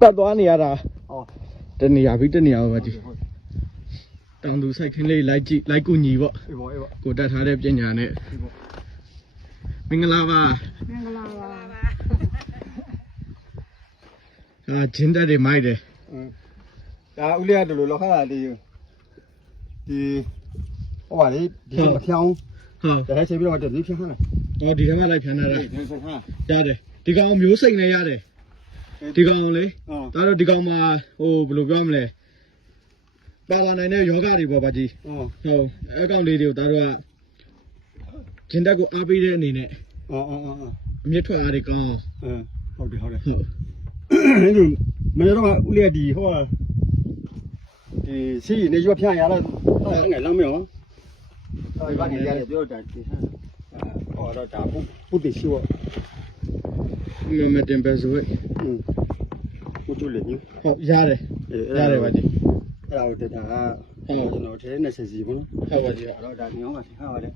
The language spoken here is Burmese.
ပတ်သွားနေရတာအော်တနေရာပြီးတနေရာပါကြည့်ဟုတ်တောင်သူစိုက်ခင်းလေးလိုက်ကြည့်လိုက်ကူညီပေါ့အေးပေါ့အေးပေါ့ကိုတက်ထားတဲ့ပညာနဲ့အေးပေါ့မင်္ဂလာပါမင်္ဂလာပါအာဂျင်းတက်တွေမိုက်တယ်အင်းဒါဦးလေးကဒီလိုလောက်ခါတာဒီဒီဟိုပါလေဒီမဖြောင်းဟုတ်ဒါချိန်ပြီးတော့ဒီဖြောင်းလာဟောဒီထဲမှာလိုက်ဖြန်းထားတာဒီဖြောင်းဟာရတယ်ဒီကောင်မျိုးစိတ်နဲ့ရတယ် ဒီကောင်လေအော်ဒါတော့ဒီကောင်မှာဟိုဘယ်လိုပြောမလဲပါလာနိုင်တဲ့ယောဂတွေပေါ့ဗျာကြီးအော်ဟုတ်အဲကောင်လေးတွေကိုဒါတော့ကဂျင်းတက်ကိုအားပေးတဲ့အနေနဲ့အော်အော်အော်အမြင့်ထွက်အားတွေကောင်းအောင်အင်းဟုတ်တယ်ဟုတ်တယ်ဟုတ်ဒီမနေ့တော့ဦးလေးကဒီဟိုဒီစီနေရွဖြန့်ရလာငယ်လမ်းမရောအော်ဘာနေရတယ်ပြောတာဒီဟာဟောတော့ဒါပုပုတိရှိဝ မမတင်ပဲဆိုရอืมကိုကျလေညဟုတ်ရတယ်အေးရတယ်ဗျာကြီးအဲ့ဒါကိုဒါကကျွန်တော်ထဲနဲ့ဆက်စီဘူးနော်ဟုတ်ပါကြီးအဲ့တော့ဒါညောင်းကထားပါတယ်